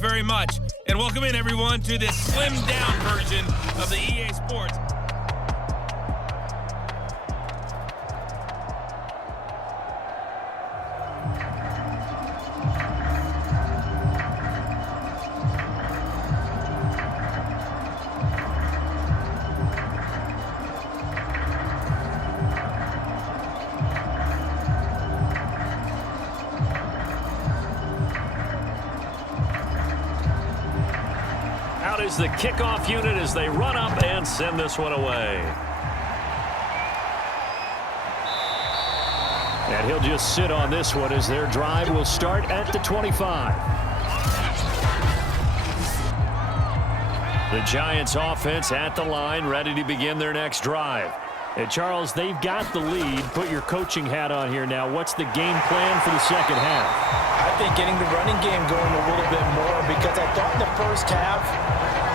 very much. And welcome in, everyone, to this slimmed-down version of the EA Sports. Out is the kickoff unit as they run up and send this one away. And he'll just sit on this one as their drive will start at the 25. The Giants offense at the line, ready to begin their next drive. And Charles, they've got the lead. Put your coaching hat on here now. What's the game plan for the second half? I think getting the running game going a little bit more, because I thought in the first half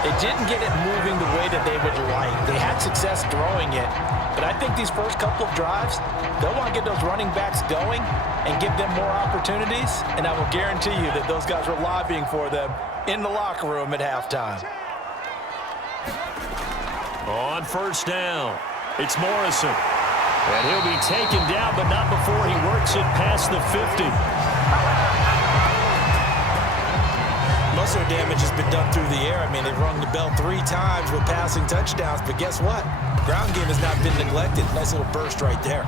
they didn't get it moving the way that they would like. They had success throwing it, but I think these first couple of drives, they'll want to get those running backs going and give them more opportunities, and I will guarantee you that those guys were lobbying for them in the locker room at halftime. On first down, it's Morrison. And he'll be taken down, but not before he works it past the 50. Most of their damage has been done through the air. I mean, they've rung the bell 3 times with passing touchdowns, but guess what? Ground game has not been neglected. Nice little burst right there.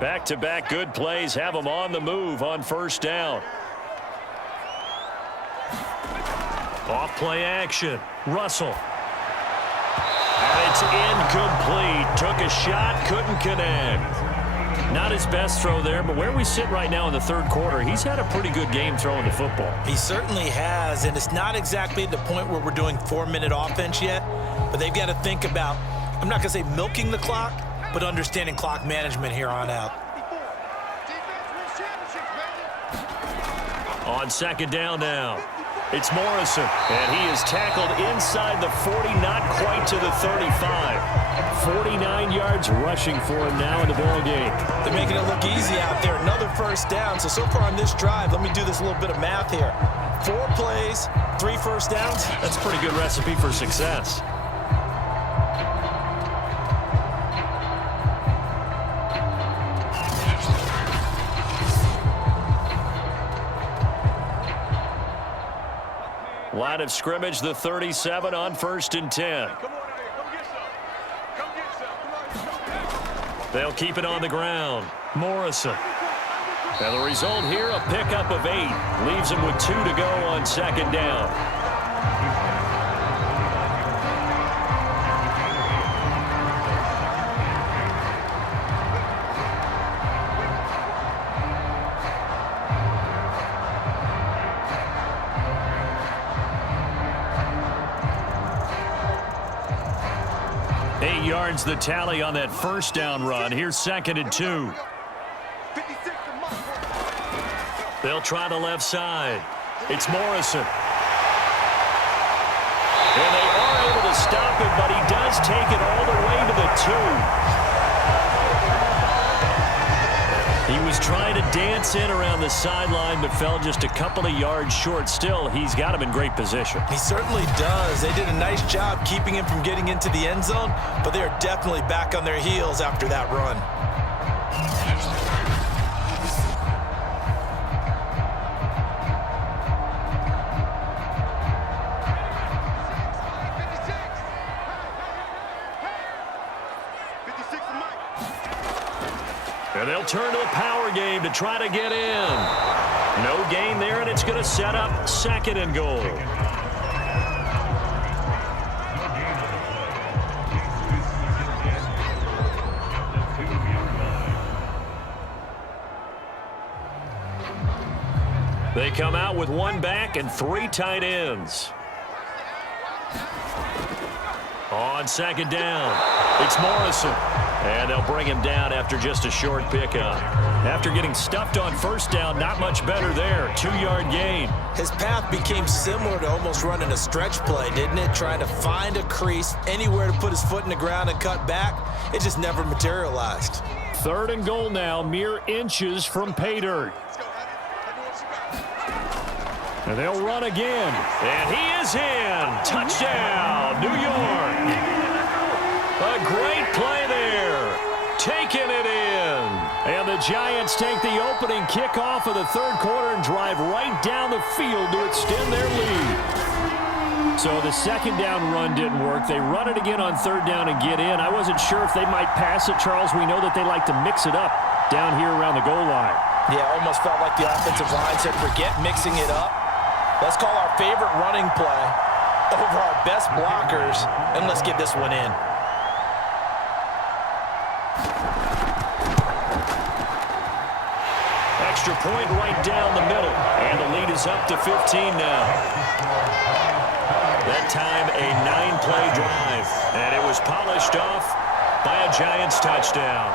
Back-to-back good plays have them on the move on first down. Off play action. Russell. And it's incomplete. Took a shot, couldn't connect. Not his best throw there, but where we sit right now in the third quarter, he's had a pretty good game throwing the football. He certainly has, and it's not exactly at the point where we're doing 4-minute offense yet, but they've got to think about, I'm not going to say milking the clock, but understanding clock management here on out. On second down now, it's Morrison, and he is tackled inside the 40, not quite to the 35. 49 yards rushing for him now in the ball game. They're making it look easy out there. Another first down. So far on this drive, let me do this little bit of math here. 4 plays, 3 first downs. That's a pretty good recipe for success. Line of scrimmage, the 37 on 1st and 10. They'll keep it on the ground. Morrison. And the result here, a pickup of 8. Leaves him with 2 to go on second down. Yards the tally on that first down run. Here's 2nd and 2. They'll try the left side. It's Morrison. And they are able to stop him, but he does take it all the way to the 2. He was trying to dance in around the sideline, but fell just a couple of yards short. Still, he's got him in great position. He certainly does. They did a nice job keeping him from getting into the end zone, but they're definitely back on their heels after that run. And they'll turn to the power game to try to get in. No gain there, and it's going to set up 2nd and goal. They come out with 1 back and 3 tight ends. On second down, it's Morrison. And they'll bring him down after just a short pickup. After getting stuffed on first down, not much better there. 2-yard gain. His path became similar to almost running a stretch play, didn't it? Trying to find a crease, anywhere to put his foot in the ground and cut back. It just never materialized. 3rd and goal now, mere inches from pay dirt. And they'll run again. And he is in. Touchdown, New York. A great play there. Taking it in. And the Giants take the opening kickoff of the 3rd quarter and drive right down the field to extend their lead. So the 2nd down run didn't work. They run it again on 3rd down and get in. I wasn't sure if they might pass it, Charles. We know that they like to mix it up down here around the goal line. Yeah, almost felt like the offensive line said, forget mixing it up. Let's call our favorite running play over our best blockers, and let's get this one in. Extra point right down the middle. And the lead is up to 15 now. That time a 9-play drive. And it was polished off by a Giants touchdown.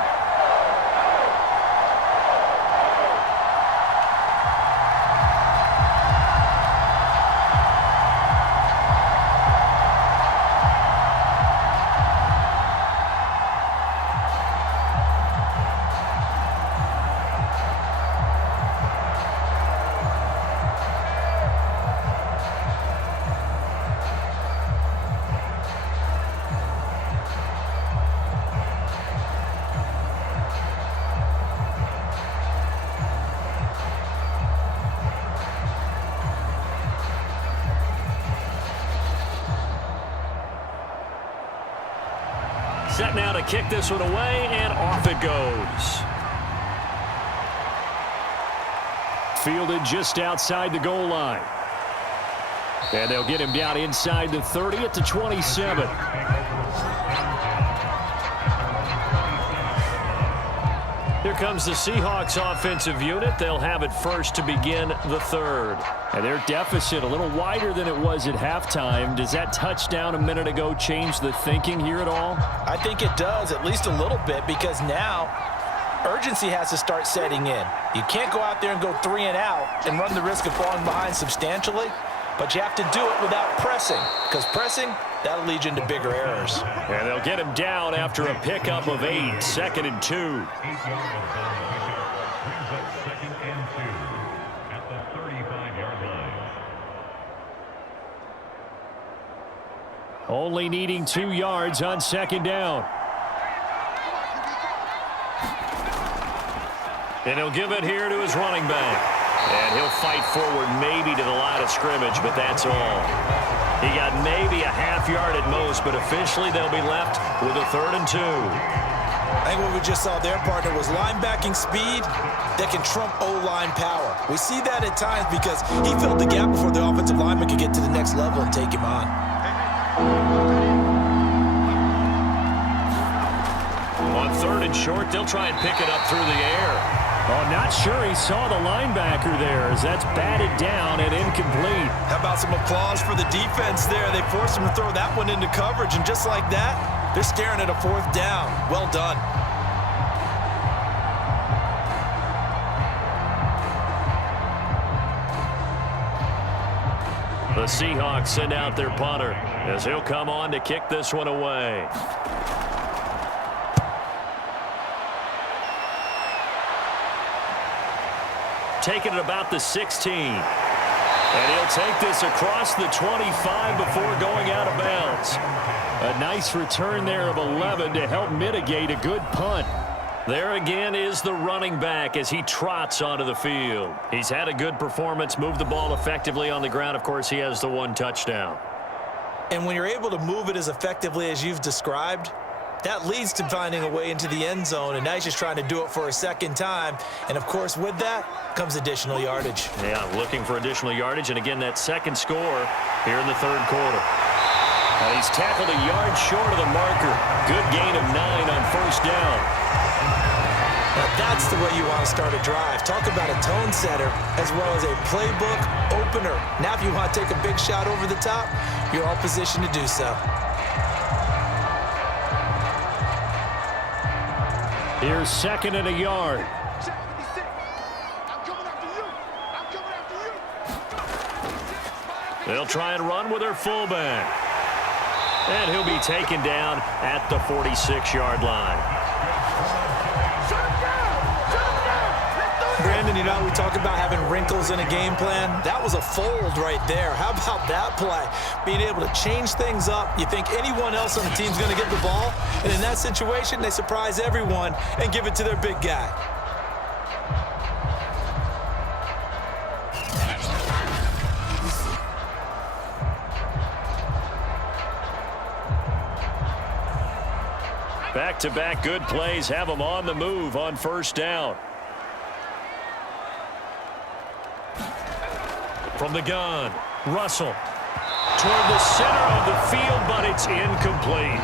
Set now to kick this one away, and off it goes. Fielded just outside the goal line. And they'll get him down inside the 30 at the 27. Here comes the Seahawks offensive unit. They'll have it first to begin the 3rd. And their deficit a little wider than it was at halftime. Does that touchdown a minute ago change the thinking here at all? I think it does, at least a little bit, because now urgency has to start setting in. You can't go out there and go 3 and out and run the risk of falling behind substantially, but you have to do it without pressing, because pressing, that'll lead you into bigger errors. And they'll get him down after a pickup of 8, 2nd and 2. Only needing 2 yards on 2nd down. And he'll give it here to his running back. And he'll fight forward maybe to the line of scrimmage, but that's all. He got maybe a half yard at most, but officially they'll be left with a 3rd and 2. I think what we just saw there, partner, was linebacking speed that can trump O-line power. We see that at times because he filled the gap before the offensive lineman could get to the next level and take him on. On 3rd and short, they'll try and pick it up through the air. Oh, not sure he saw the linebacker there as that's batted down and incomplete. How about some applause for the defense there? They forced him to throw that one into coverage, and just like that, they're staring at a 4th down. Well done. The Seahawks send out their punter as he'll come on to kick this one away. Taking it about the 16. And he'll take this across the 25 before going out of bounds. A nice return there of 11 to help mitigate a good punt. There again is the running back as he trots onto the field. He's had a good performance, moved the ball effectively on the ground. Of course, he has the 1 touchdown. And when you're able to move it as effectively as you've described, that leads to finding a way into the end zone, and now he's just trying to do it for a 2nd time. And, of course, with that comes additional yardage. Yeah, looking for additional yardage, and again, that 2nd score here in the 3rd quarter. He's tackled a yard short of the marker. Good gain of 9 on 1st down. Now, that's the way you want to start a drive. Talk about a tone setter as well as a playbook opener. Now, if you want to take a big shot over the top, you're all positioned to do so. Here's second and a yard. They'll try and run with their fullback. And he'll be taken down at the 46-yard line. Brandon, you know, we talk about having wrinkles in a game plan. That was a fold right there. How about that play? Being able to change things up. You think anyone else on the team's going to get the ball, and in that situation, they surprise everyone and give it to their big guy. Back-to-back good plays have them on the move on first down. From the gun, Russell toward the center of the field, but it's incomplete.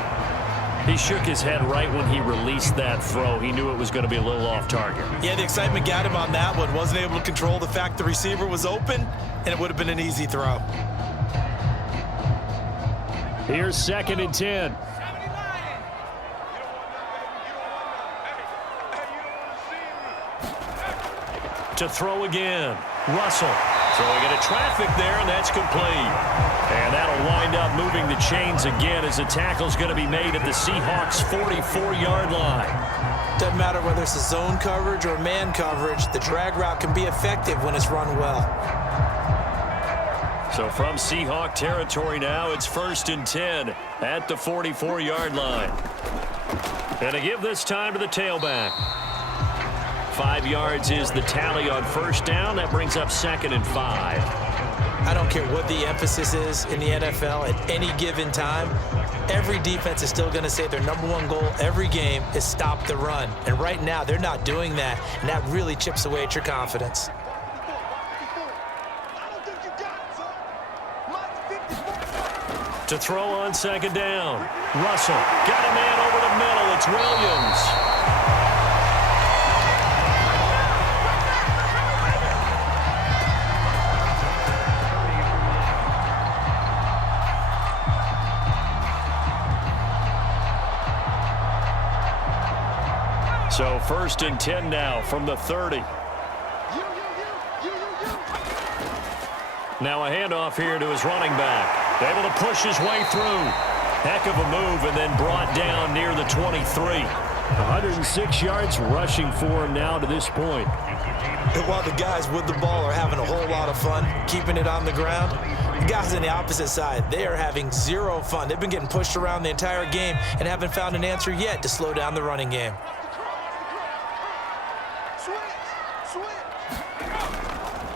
He shook his head right when he released that throw. He knew it was going to be a little off target. Yeah, the excitement got him on that one. Wasn't able to control the fact the receiver was open, and it would have been an easy throw. Here's second and 10. To throw again. Russell throwing into traffic there, and that's complete. And that'll wind up moving the chains again as the tackle's going to be made at the Seahawks' 44-yard line. Doesn't matter whether it's a zone coverage or man coverage, the drag route can be effective when it's run well. So from Seahawk territory now, it's first and 10 at the 44-yard line. And to give this time to the tailback. 5 yards is the tally on first down. That brings up second and 5. I don't care what the emphasis is in the NFL at any given time. Every defense is still going to say their #1 goal every game is stop the run. And right now, they're not doing that, and that really chips away at your confidence. To throw on second down. Russell got a man over the middle. It's Williams. So first and 10 now from the 30. Now a handoff here to his running back. Able to push his way through. Heck of a move, and then brought down near the 23. 106 yards rushing for him now to this point. And while the guys with the ball are having a whole lot of fun keeping it on the ground, the guys on the opposite side, they are having zero fun. They've been getting pushed around the entire game and haven't found an answer yet to slow down the running game.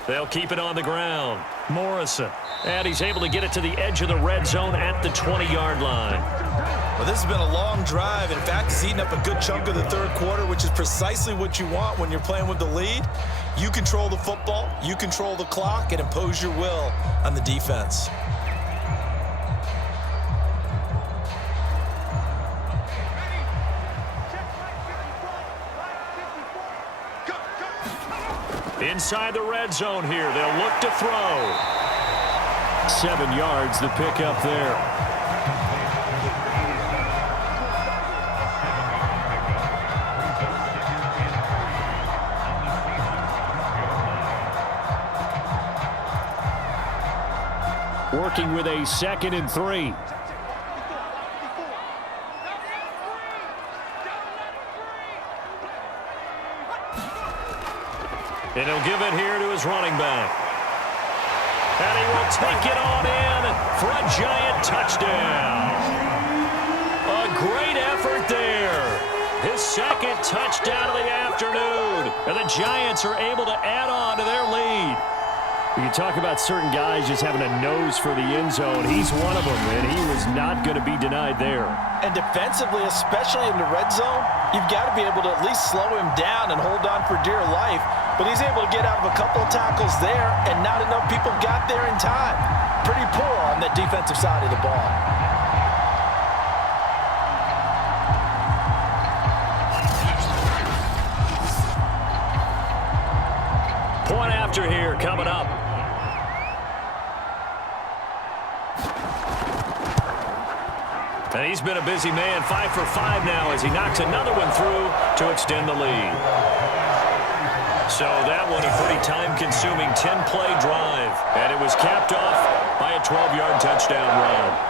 They'll keep it on the ground. Morrison. And he's able to get it to the edge of the red zone at the 20-yard line. Well, this has been a long drive. In fact, it's eaten up a good chunk of the third quarter, which is precisely what you want when you're playing with the lead. You control the football, you control the clock, and impose your will on the defense. Inside the red zone here. They'll look to throw. 7 yards the pickup there. Working with a second and 3. And he'll give it here to his running back. And he will take it on in for a giant touchdown. A great effort there. His second touchdown of the afternoon. And the Giants are able to add on to their lead. You talk about certain guys just having a nose for the end zone. He's one of them, and he was not going to be denied there. And defensively, especially in the red zone, you've got to be able to at least slow him down and hold on for dear life. But he's able to get out of a couple of tackles there, and not enough people got there in time. Pretty poor on that defensive side of the ball. Point after here coming up. And he's been a busy man, 5 for 5 now as he knocks another one through to extend the lead. So that one a pretty time-consuming 10-play drive. And it was capped off by a 12-yard touchdown run.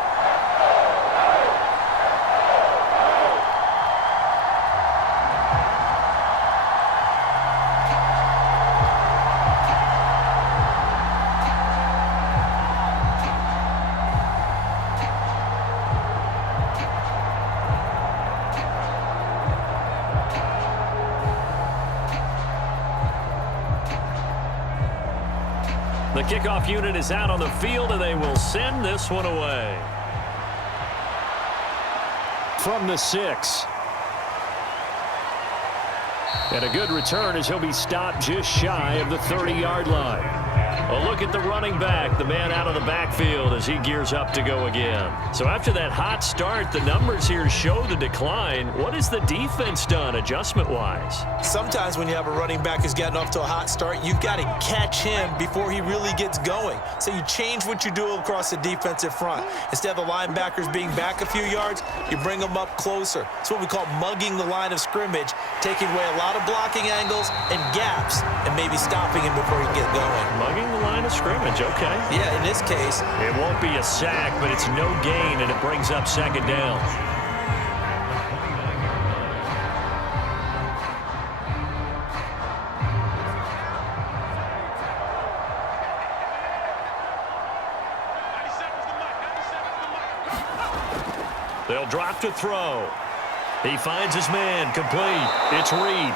The kickoff unit is out on the field, and they will send this one away. From the 6. And a good return as he'll be stopped just shy of the 30-yard line. A look at the running back, the man out of the backfield as he gears up to go again. So after that hot start, the numbers here show the decline. What has the defense done adjustment-wise? Sometimes when you have a running back who's gotten off to a hot start, you've got to catch him before he really gets going. So you change what you do across the defensive front. Instead of the linebackers being back a few yards, you bring them up closer. It's what we call mugging the line of scrimmage, taking away a lot of blocking angles and gaps, and maybe stopping him before he gets going. Mugging the line of scrimmage, okay. Yeah, in this case. It won't be a sack, but it's no gain, and it brings up second down. They'll drop to throw. He finds his man, complete. It's Reed.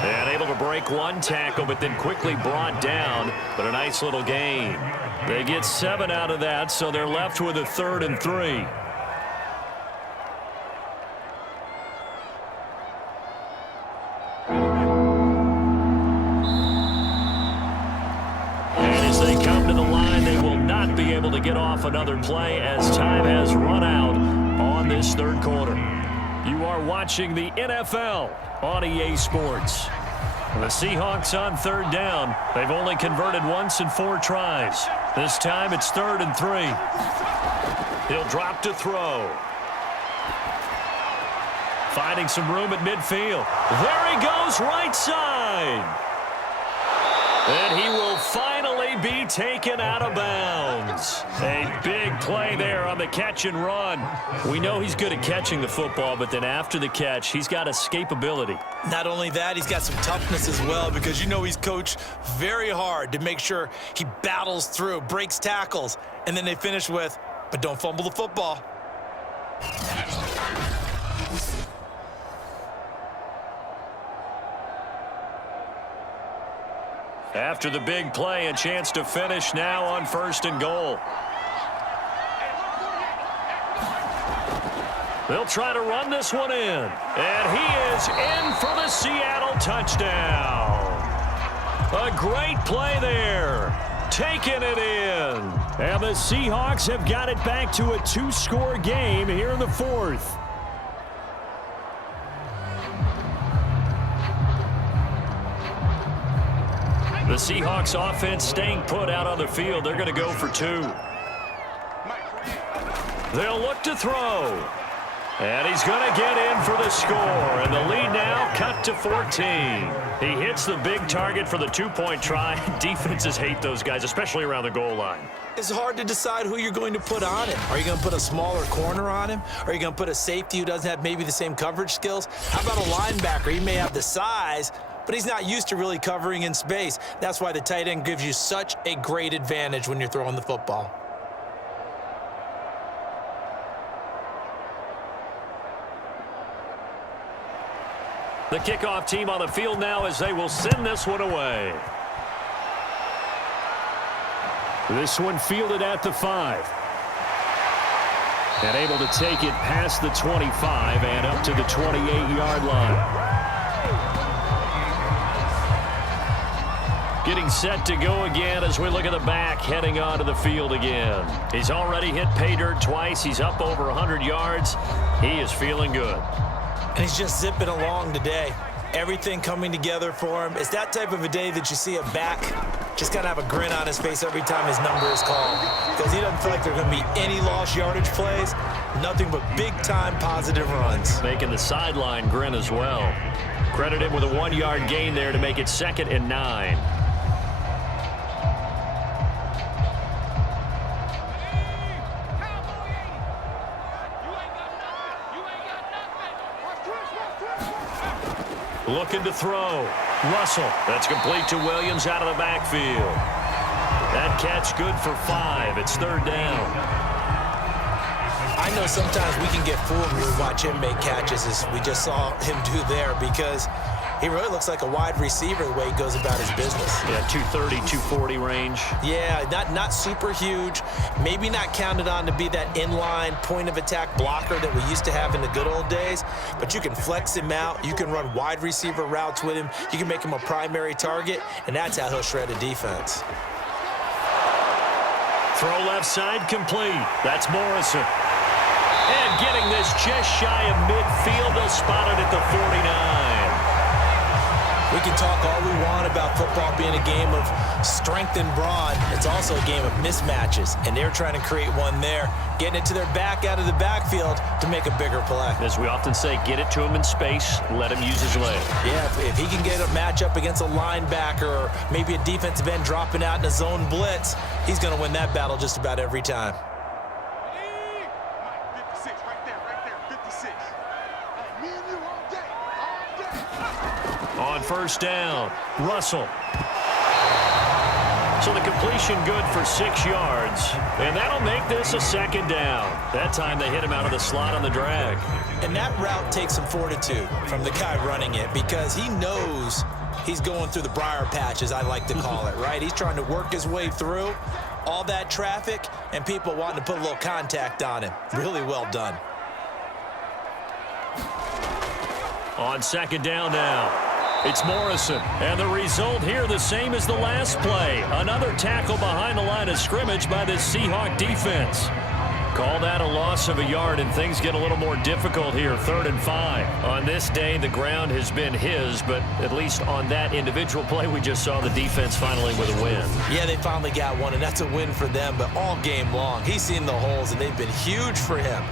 And able to break one tackle, but then quickly brought down. But a nice little gain. They get 7 out of that, so they're left with a 3rd and 3. And as they come to the line, they will not be able to get off another play as time has run out on this third quarter. You are watching the NFL on EA Sports. The Seahawks on 3rd down. They've only converted once in 4 tries. This time it's 3rd and 3. He'll drop to throw. Finding some room at midfield. There he goes, right side. And he will finally be taken out of bounds. A big play there on the catch and run. We know he's good at catching the football, but then after the catch, he's got escapability. Not only that, he's got some toughness as well, because you know he's coached very hard to make sure he battles through, breaks tackles, and then they finish with, but don't fumble the football. After the big play, a chance to finish now on 1st and goal. They'll try to run this one in. And he is in for the Seattle touchdown. A great play there. Taking it in. And the Seahawks have got it back to a 2-score game here in the 4th. The Seahawks offense staying put out on the field. They're going to go for 2. They'll look to throw. And he's going to get in for the score. And the lead now cut to 14. He hits the big target for the 2-point try. Defenses hate those guys, especially around the goal line. It's hard to decide who you're going to put on him. Are you going to put a smaller corner on him? Are you going to put a safety who doesn't have maybe the same coverage skills? How about a linebacker? He may have the size, but he's not used to really covering in space. That's why the tight end gives you such a great advantage when you're throwing the football. The kickoff team on the field now as they will send this one away. This one fielded at the 5. And able to take it past the 25 and up to the 28-yard line. Getting set to go again as we look at the back heading onto the field again. He's already hit pay dirt twice. He's up over 100 yards. He is feeling good. And he's just zipping along today. Everything coming together for him. It's that type of a day that you see a back just kind of have a grin on his face every time his number is called because he doesn't feel like there are going to be any lost yardage plays, nothing but big-time positive runs. Making the sideline grin as well. Credit him with a 1-yard gain there to make it 2nd and 9. Looking to throw. Russell. That's complete to Williams out of the backfield. That catch good for 5. It's 3rd down. I know sometimes we can get fooled when we watch him make catches, as we just saw him do there, because he really looks like a wide receiver the way he goes about his business. Yeah, 230, 240 range. Yeah, not super huge. Maybe not counted on to be that inline point-of-attack blocker that we used to have in the good old days, but you can flex him out. You can run wide receiver routes with him. You can make him a primary target, and that's how he'll shred a defense. Throw left side complete. That's Morrison. And getting this just shy of midfield, they'll spot it at the 49. We can talk all we want about football being a game of strength and brawn. It's also a game of mismatches, and they're trying to create one there, getting it to their back out of the backfield to make a bigger play. As we often say, get it to him in space, let him use his leg. Yeah, if he can get a matchup against a linebacker or maybe a defensive end dropping out in a zone blitz, he's going to win that battle just about every time. On 1st down, Russell. So the completion good for 6 yards, and that'll make this a 2nd down. That time they hit him out of the slot on the drag. And that route takes some fortitude from the guy running it because he knows he's going through the briar patch, as I like to call it, right? He's trying to work his way through all that traffic and people wanting to put a little contact on him. Really well done. On 2nd down now. It's Morrison, and the result here the same as the last play. Another tackle behind the line of scrimmage by this Seahawk defense. Call that a loss of a yard, and things get a little more difficult here, 3rd and 5. On this day, the ground has been his, but at least on that individual play, we just saw the defense finally with a win. Yeah, they finally got one, and that's a win for them, but all game long, he's seen the holes, and they've been huge for him.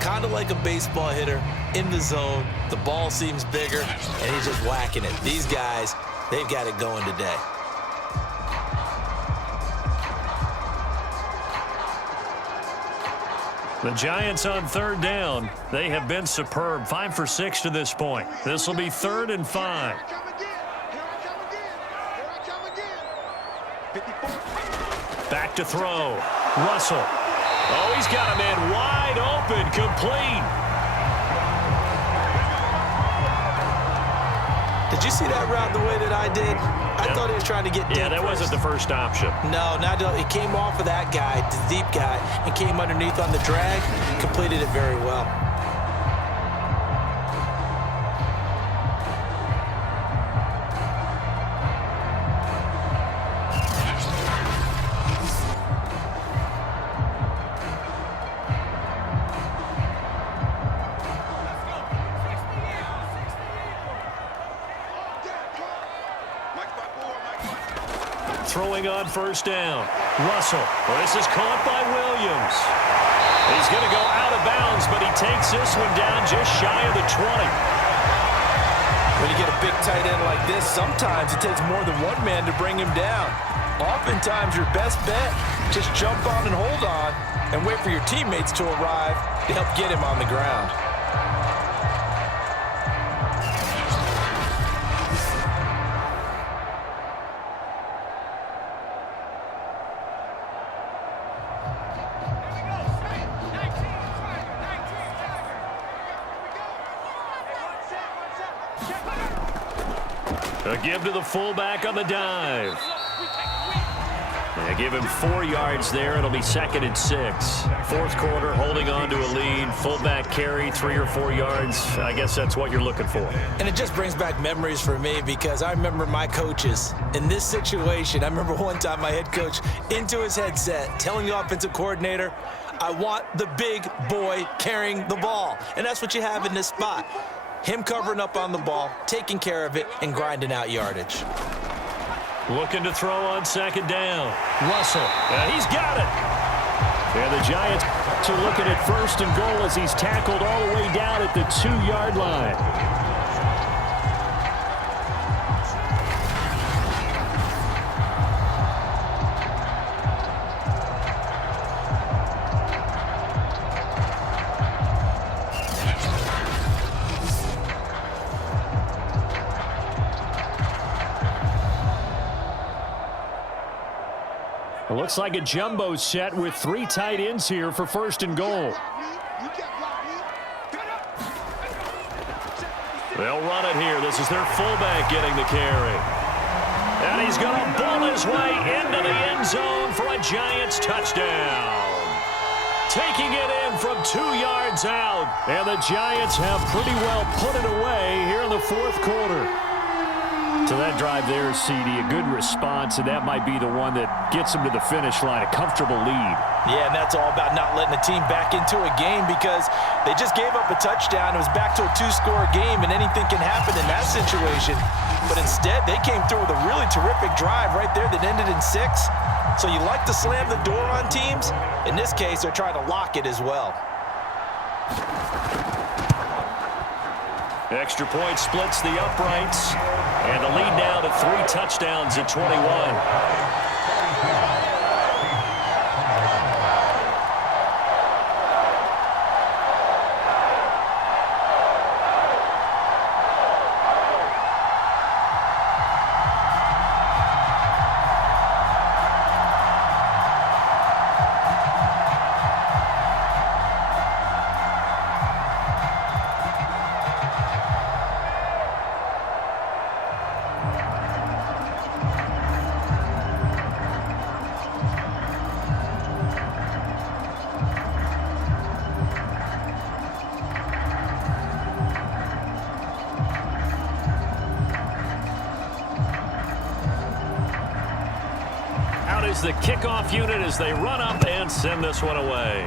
Kind of like a baseball hitter in the zone. The ball seems bigger, and he's just whacking it. These guys, they've got it going today. The Giants on 3rd down. They have been superb. 5 for 6 to this point. This will be 3rd and 5. Back to throw. Russell. Oh, he's got a man wide open, complete. Did you see that route the way that I did? I thought he was trying to get deep. Yeah, that wasn't the first option. No, he came off of that guy, the deep guy, and came underneath on the drag, completed it very well. Throwing on 1st down. Russell. Well, this is caught by Williams. He's going to go out of bounds, but he takes this one down just shy of the 20. When you get a big tight end like this, sometimes it takes more than one man to bring him down. Oftentimes, your best bet, just jump on and hold on and wait for your teammates to arrive to help get him on the ground. A give to the fullback on the dive. They give him 4 yards there. It'll be 2nd and 6. 4th quarter, holding on to a lead. Fullback carry, 3 or 4 yards. I guess that's what you're looking for. And it just brings back memories for me because I remember my coaches in this situation. I remember one time my head coach into his headset telling the offensive coordinator, I want the big boy carrying the ball. And that's what you have in this spot. Him covering up on the ball, taking care of it, and grinding out yardage. Looking to throw on second down. Russell. He's got it. And the Giants are looking at first and goal as he's tackled all the way down at the 2-yard line. It looks like a jumbo set with 3 tight ends here for first and goal. They'll run it here. This is their fullback getting the carry. And he's going to ball his way into the end zone for a Giants touchdown. Taking it in from 2 yards out. And the Giants have pretty well put it away here in the fourth quarter. So that drive there, CD, a good response, and that might be the one that gets them to the finish line, a comfortable lead. Yeah, and that's all about not letting the team back into a game because they just gave up a touchdown. It was back to a 2-score game, and anything can happen in that situation. But instead, they came through with a really terrific drive right there that ended in 6. So you like to slam the door on teams. In this case, they're trying to lock it as well. Extra point splits the uprights. And the lead now to 3 touchdowns at 21. Is the kickoff unit as they run up and send this one away.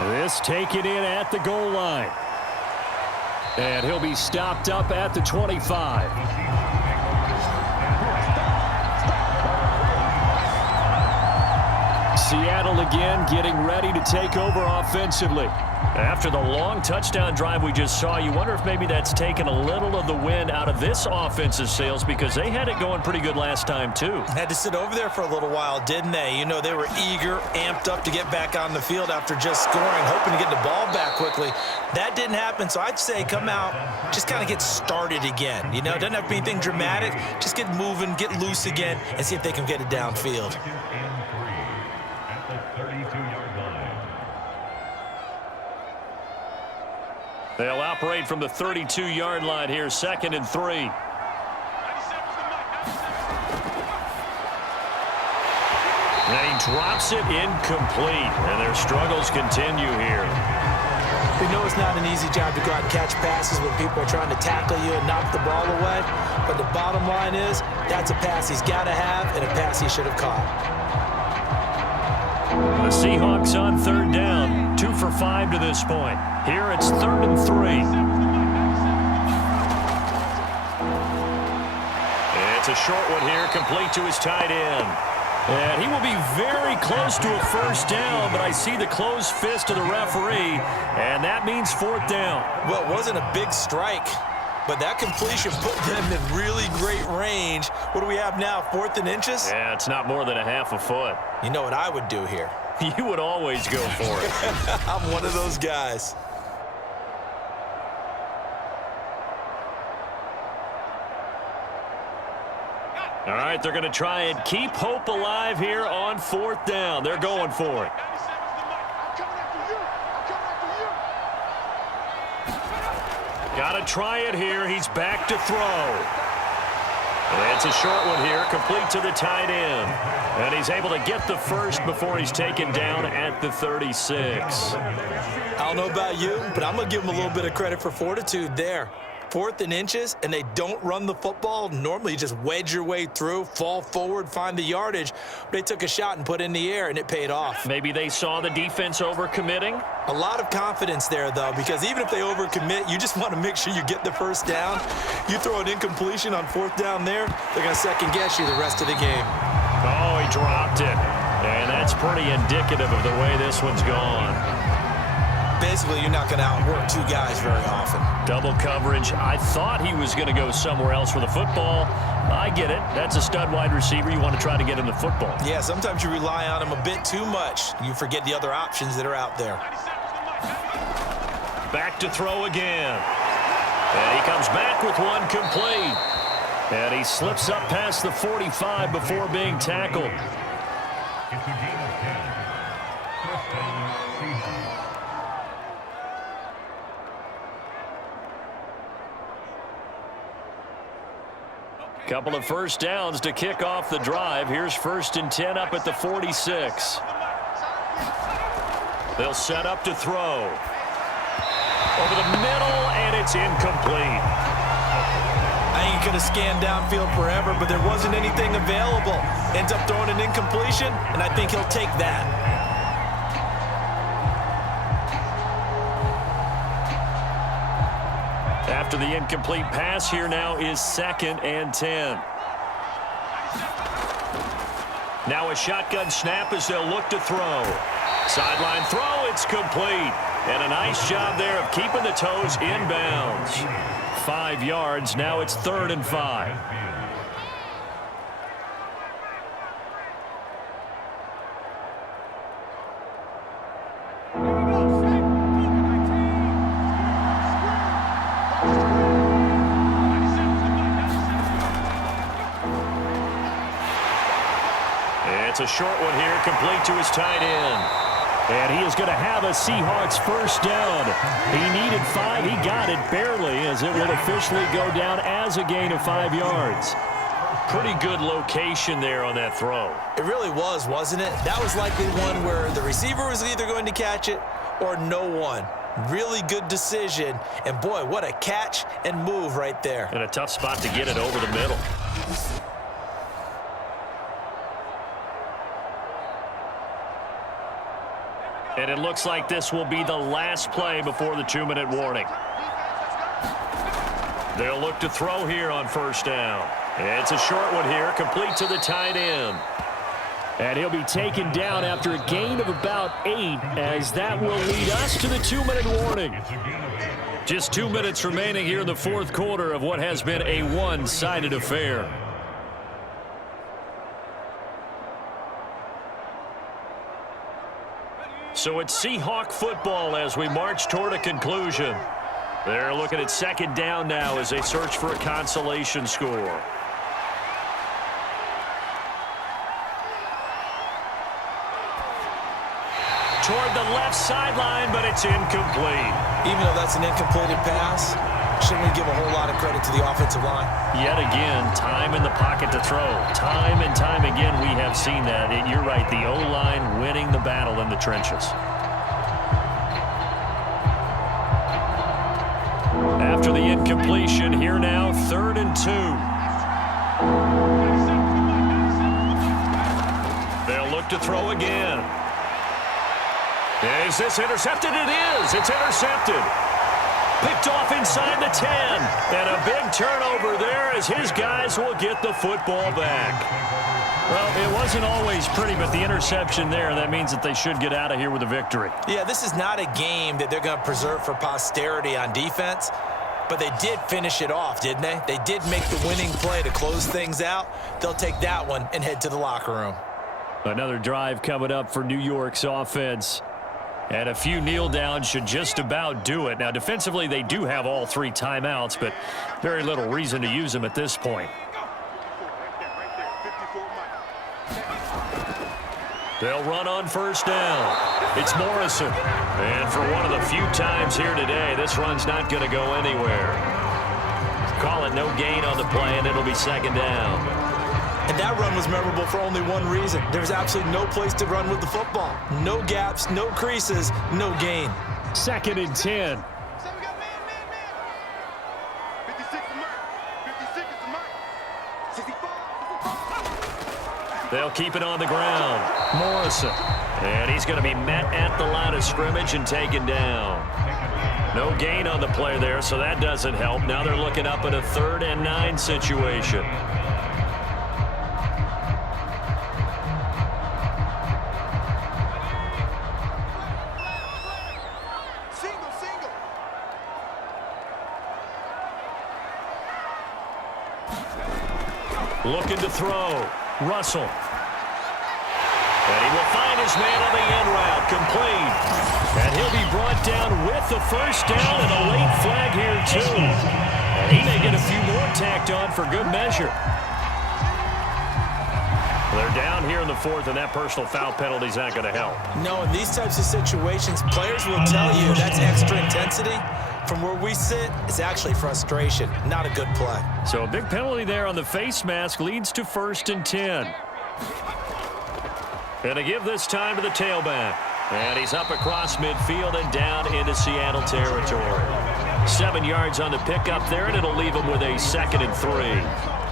This taken in at the goal line. And he'll be stopped up at the 25. Seattle again getting ready to take over offensively. After the long touchdown drive we just saw, you wonder if maybe that's taken a little of the wind out of this offensive sails because they had it going pretty good last time too. Had to sit over there for a little while, didn't they? You know, they were eager, amped up to get back on the field after just scoring, hoping to get the ball back quickly. That didn't happen, so I'd say come out, just kind of get started again. You know, it doesn't have to be anything dramatic. Just get moving, get loose again, and see if they can get it downfield. They'll operate from the 32-yard line here, 2nd and 3. And he drops it incomplete, and their struggles continue here. We know it's not an easy job to go out and catch passes when people are trying to tackle you and knock the ball away, but the bottom line is that's a pass he's got to have and a pass he should have caught. The Seahawks on 3rd down, 2 for 5 to this point. Here it's 3rd and 3. It's a short one here, complete to his tight end. And he will be very close to a first down, but I see the closed fist of the referee, and that means 4th down. Well, it wasn't a big strike, but that completion put them in really great range. What do we have now, 4th and inches? Yeah, it's not more than a half a foot. You know what I would do here? You would always go for it. I'm one of those guys. All right, they're going to try and keep hope alive here on 4th down. They're going for it. Got to try it here. He's back to throw. It's a short one here, complete to the tight end. And he's able to get the first before he's taken down at the 36. I don't know about you, but I'm going to give him a little bit of credit for fortitude there. 4th and inches, and they don't run the football. Normally, you just wedge your way through, fall forward, find the yardage. They took a shot and put it in the air, and it paid off. Maybe they saw the defense overcommitting. A lot of confidence there, though, because even if they overcommit, you just want to make sure you get the first down. You throw an incompletion on 4th down there, they're going to second-guess you the rest of the game. Oh, he dropped it. And that's pretty indicative of the way this one's gone. Basically, you're not going to outwork two guys very often. Double coverage. I thought he was going to go somewhere else with the football. I get it. That's a stud wide receiver. You want to try to get him the football. Yeah, sometimes you rely on him a bit too much. You forget the other options that are out there. Back to throw again. And he comes back with one complete. And he slips up past the 45 before being tackled. Couple of first downs to kick off the drive. Here's 1st and 10 up at the 46. They'll set up to throw. Over the middle, and it's incomplete. I ain't going to scan downfield forever, but there wasn't anything available. Ends up throwing an incompletion, and I think he'll take that. After the incomplete pass, here now is 2nd and 10. Now a shotgun snap as they'll look to throw. Sideline throw, it's complete. And a nice job there of keeping the toes inbounds. 5 yards, now it's 3rd and 5. It's a short one here, complete to his tight end. And he is going to have a Seahawks first down. He needed 5. He got it barely, as it will officially go down as a gain of 5 yards. Pretty good location there on that throw. It really was, wasn't it? That was likely one where the receiver was either going to catch it or no one. Really good decision. And, boy, what a catch and move right there. And a tough spot to get it over the middle. And it looks like this will be the last play before the 2-minute warning. They'll look to throw here on 1st down. It's a short one here, complete to the tight end. And he'll be taken down after a gain of about 8, as that will lead us to the 2-minute warning. Just 2 minutes remaining here in the 4th quarter of what has been a one-sided affair. So it's Seahawk football as we march toward a conclusion. They're looking at 2nd down now as they search for a consolation score. Toward the left sideline, but it's incomplete. Even though that's an incompleted pass, shouldn't we give a whole lot of credit to the offensive line? Yet again, time in the pocket to throw. Time and time again, we have seen that. And you're right, the O-line winning the battle in the trenches. After the incompletion, here now, 3rd and 2. They'll look to throw again. Is this intercepted? It is. It's intercepted. Picked off inside the 10. And a big turnover there as his guys will get the football back. Well, it wasn't always pretty, but the interception there, that means that they should get out of here with a victory. Yeah, this is not a game that they're going to preserve for posterity on defense, but they did finish it off, didn't they? They did make the winning play to close things out. They'll take that one and head to the locker room. Another drive coming up for New York's offense. And a few kneel downs should just about do it. Now, defensively, they do have all 3 timeouts, but very little reason to use them at this point. They'll run on 1st down. It's Morrison. And for one of the few times here today, this run's not going to go anywhere. Call it no gain on the play, and it'll be 2nd down. And that run was memorable for only one reason. There was absolutely no place to run with the football. No gaps, no creases, no gain. 2nd and 10. They'll keep it on the ground. Morrison. And he's going to be met at the line of scrimmage and taken down. No gain on the play there, so that doesn't help. Now they're looking up at a 3rd and 9 situation. Looking to throw. Russell. And he will find his man on the end route. Complete. And he'll be brought down with the first down and a late flag here, too. And he may get a few more tacked on for good measure. They're down here in the 4th, and that personal foul penalty is not going to help. No, in these types of situations, players will tell you that's extra intensity. From where we sit, it's actually frustration, not a good play. So a big penalty there on the face mask leads to 1st and 10. And to give this time to the tailback. And he's up across midfield and down into Seattle territory. 7 yards on the pickup there, and it'll leave him with a 2nd and 3.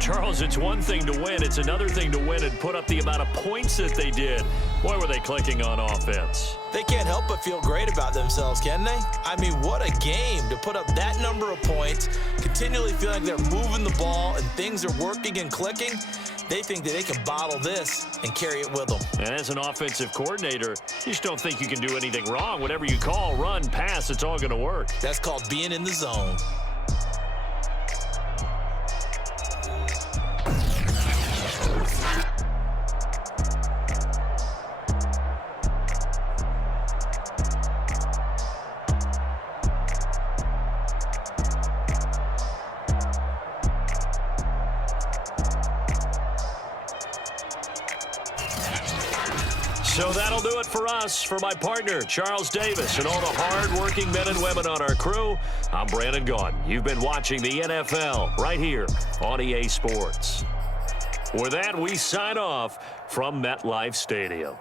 Charles, it's one thing to win. It's another thing to win and put up the amount of points that they did. Boy, were they clicking on offense. They can't help but feel great about themselves, can they? I mean, what a game to put up that number of points, continually feel like they're moving the ball and things are working and clicking. They think that they can bottle this and carry it with them. And as an offensive coordinator, you just don't think you can do anything wrong. Whatever you call, run, pass, it's all going to work. That's called being in the zone. So that'll do it for us. For my partner, Charles Davis, and all the hard-working men and women on our crew, I'm Brandon Gaudin. You've been watching the NFL right here on EA Sports. With that, we sign off from MetLife Stadium.